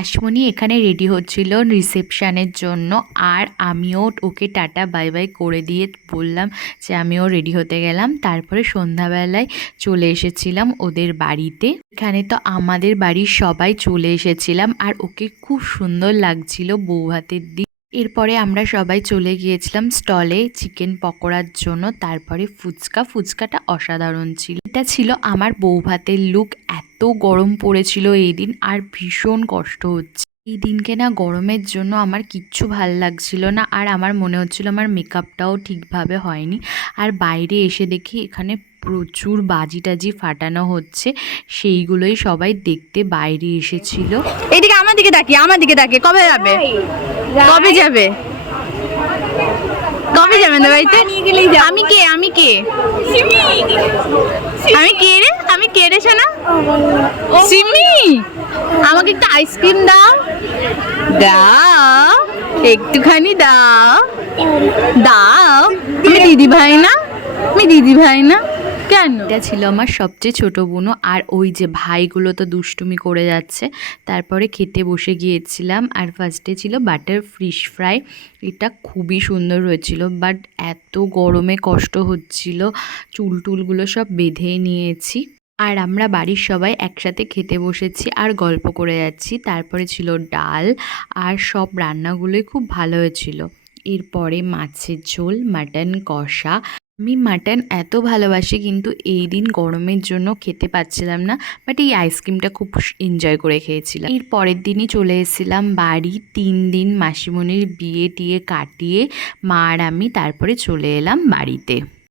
আশমনি এখানে রেডি হচ্ছিল রিসেপশনের জন্য, আর আমিও ওকে টাটা বাই বাই করে দিয়ে বললাম যে আমিও রেডি হতে গেলাম। তারপরে সন্ধ্যাবেলায় চলে এসেছিলাম ওদের বাড়িতে। এখানে তো আমাদের বাড়ির সবাই চলে এসেছিলাম, আর ওকে খুব সুন্দর লাগছিল বৌভাতের দিন। এরপরে আমরা সবাই চলে গিয়েছিলাম স্টলে চিকেন পকোড়ার জন্য। তারপরে ফুচকাটা অসাধারণ ছিল। এটা ছিল আমার বৌভাতের লুক। এত গরম পড়েছিল এই দিন, আর ভীষণ কষ্ট হচ্ছে এই দিনকে না। গরমের জন্য আমার কিচ্ছু ভাল লাগছিল না, আর আমার মনে হচ্ছিল আমার মেকআপটাও ঠিকভাবে হয়নি। আর বাইরে এসে দেখি এখানে প্রচুর বাজি টাজি ফাটানো হচ্ছে, সেইগুলোই সবাই দেখতে বাইরে এসেছিল। এইদিকে আমার দিকে তাকিয়ে, আমার দিকে তাকিয়ে, কবে যাবে? কবে যাবে? কবে যাবেন বাড়িতে? আমি কে? আমি কে? আমি কে রে? আমি কে রে শোনা? সিমি, আমাকে একটা আইসক্রিম দাও। দাও, একটুখানি দাও। দাও। আমি দিদি ভাই না? আমি দিদি ভাই না? কেন? এটা ছিল আমার সবচেয়ে ছোট বোনও, আর ওই যে ভাইগুলো তো দুষ্টুমি করে যাচ্ছে। তারপরে খেতে বসে গিয়েছিলাম, আর ফার্স্টে ছিল বাটার ফিশ ফ্রাই। এটা খুবই সুন্দর হয়েছিল, বাট এত গরমে কষ্ট হচ্ছিল, চুলটুলগুলো সব বেঁধে নিয়েছি। আর আমরা বাড়ির সবাই একসাথে খেতে বসেছি আর গল্প করে যাচ্ছি। তারপরে ছিল ডাল, আর সব রান্নাগুলোই খুব ভালো হয়েছিল। এরপরে মাছের ঝোল, মাটন কষা। আমি মাটন এত ভালোবাসি, কিন্তু এই দিন গরমের জন্য খেতে পাচ্ছিলাম না, বাট এই আইসক্রিমটা খুব এনজয় করে খেয়েছিলাম। এর পরের দিনই চলে এসেছিলাম বাড়ি। 3 দিন মাসিমণির বিয়ে টিয়ে কাটিয়ে মা আর আমি তারপরে চলে এলাম বাড়িতে।